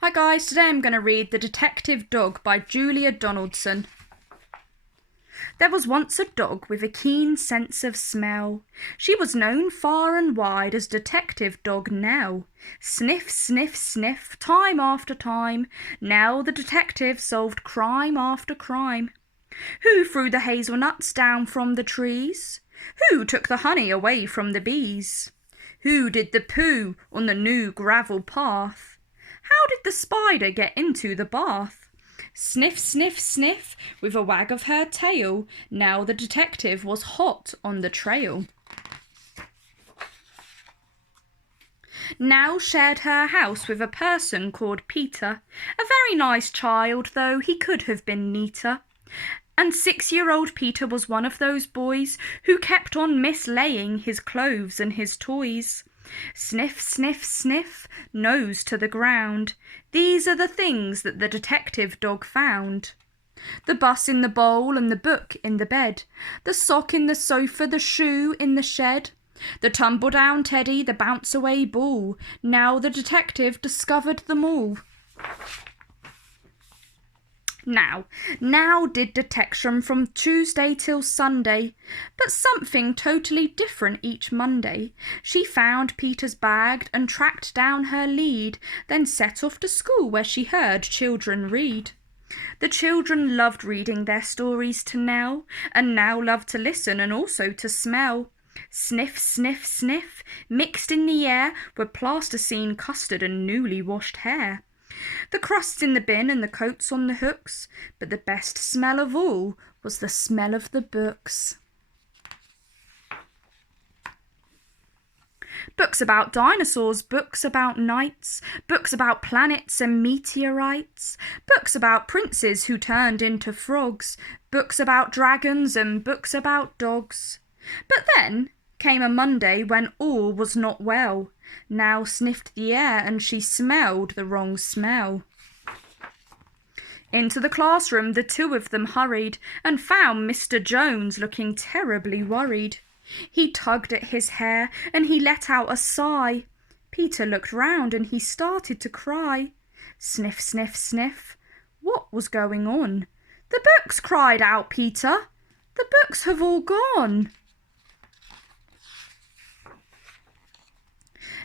Hi guys, today I'm going to read The Detective Dog by Julia Donaldson. There was once a dog with a keen sense of smell. She was known far and wide as Detective Dog Nell. Sniff, sniff, sniff, time after time, Nell the detective solved crime after crime. Who threw the hazelnuts down from the trees? Who took the honey away from the bees? Who did the poo on the new gravel path? How did the spider get into the bath? Sniff, sniff, sniff, with a wag of her tail, now the detective was hot on the trail. Now shared her house with a person called Peter, a very nice child, though he could have been neater. And 6-year-old Peter was one of those boys who kept on mislaying his clothes and his toys. Sniff, sniff, sniff, nose to the ground. These are the things that the detective dog found. The bus in the bowl and the book in the bed, the sock in the sofa, the shoe in the shed, the tumble-down teddy, the bounce-away ball. Now the detective discovered them all. Now did detection from Tuesday till Sunday, but something totally different each Monday. She found Peter's bag and tracked down her lead, then set off to school where she heard children read. The children loved reading their stories to Nell, and Nell loved to listen and also to smell. Sniff, sniff, sniff, mixed in the air were plasticine, custard and newly washed hair. The crusts in the bin and the coats on the hooks, but the best smell of all was the smell of the books. Books about dinosaurs, books about knights, books about planets and meteorites, books about princes who turned into frogs, books about dragons and books about dogs. But then came a Monday when all was not well. Now sniffed the air and she smelled the wrong smell. Into the classroom the two of them hurried and found Mr. Jones looking terribly worried. He tugged at his hair and he let out a sigh. Peter looked round and he started to cry. Sniff, sniff, sniff. What was going on? The books, cried out Peter. The books have all gone.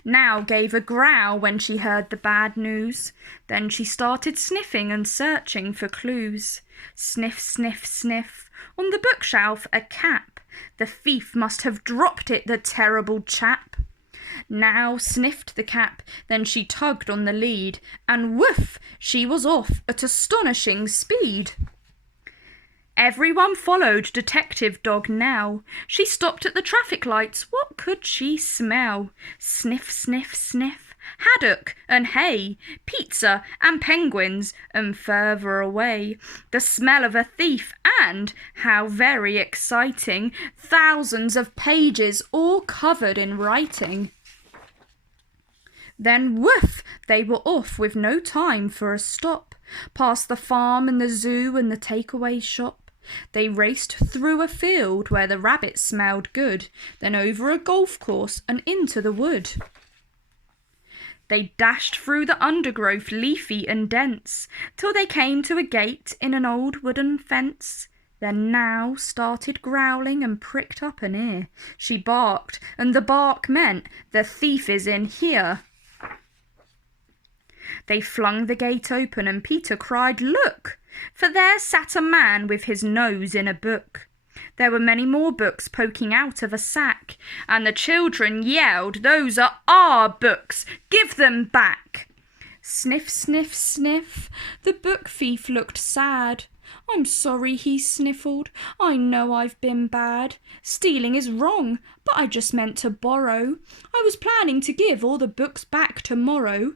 Now gave a growl when she heard the bad news. Then she started sniffing and searching for clues. Sniff, sniff, sniff. On the bookshelf a cap. The thief must have dropped it, the terrible chap. Now sniffed the cap, then she tugged on the lead, and woof, she was off at astonishing speed. Everyone followed Detective Dog Nell. She stopped at the traffic lights. What could she smell? Sniff, sniff, sniff. Haddock and hay, pizza and penguins, and further away, the smell of a thief and, how very exciting, thousands of pages all covered in writing. Then woof, they were off with no time for a stop, past the farm and the zoo and the takeaway shop. They raced through a field where the rabbits smelled good, then over a golf course and into the wood. They dashed through the undergrowth, leafy and dense, till they came to a gate in an old wooden fence. Then Now started growling and pricked up an ear. She barked, and the bark meant, "The thief is in here." They flung the gate open and Peter cried, "Look!" For there sat a man with his nose in a book. There were many more books poking out of a sack, and the children yelled, "Those are our books! Give them back!" Sniff, sniff, sniff. The book thief looked sad. "I'm sorry," he sniffled. "I know I've been bad. Stealing is wrong, but I just meant to borrow. I was planning to give all the books back tomorrow."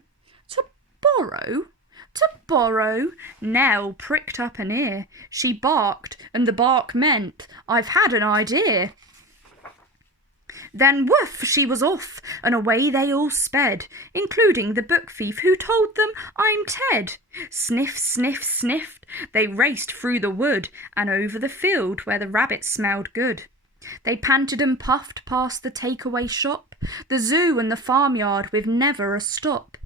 To borrow? To borrow? Nell pricked up an ear. She barked, and the bark meant, "I've had an idea." Then woof, she was off, and away they all sped, including the book thief who told them, "I'm Ted." Sniff, sniff, sniffed. They raced through the wood and over the field where the rabbits smelled good. They panted and puffed past the takeaway shop, the zoo and the farmyard with never a stop.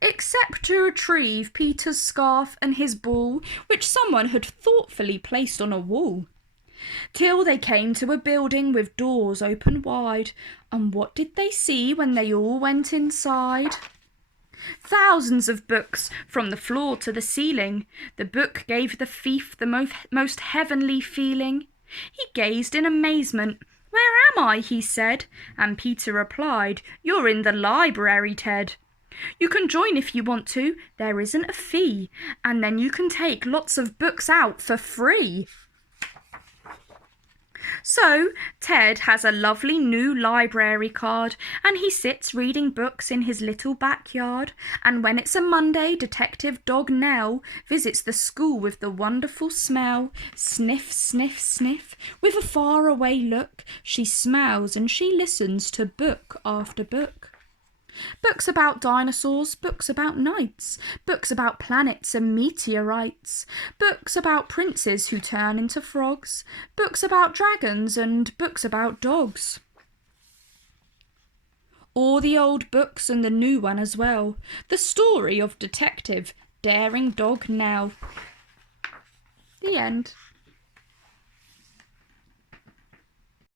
except to retrieve Peter's scarf and his ball, which someone had thoughtfully placed on a wall. Till they came to a building with doors open wide, and what did they see when they all went inside? Thousands of books from the floor to the ceiling. The book gave the thief the most heavenly feeling. He gazed in amazement. "Where am I?" he said, and Peter replied, "You're in the library, Ted. You can join if you want to, there isn't a fee, and then you can take lots of books out for free." So, Ted has a lovely new library card, and he sits reading books in his little backyard. And when it's a Monday, Detective Dog Nell visits the school with the wonderful smell. Sniff, sniff, sniff, with a faraway look, she smells and she listens to book after book. Books about dinosaurs, books about knights, books about planets and meteorites, books about princes who turn into frogs, books about dragons and books about dogs. All the old books and the new one as well. The story of Detective Daring Dog Nell. The end.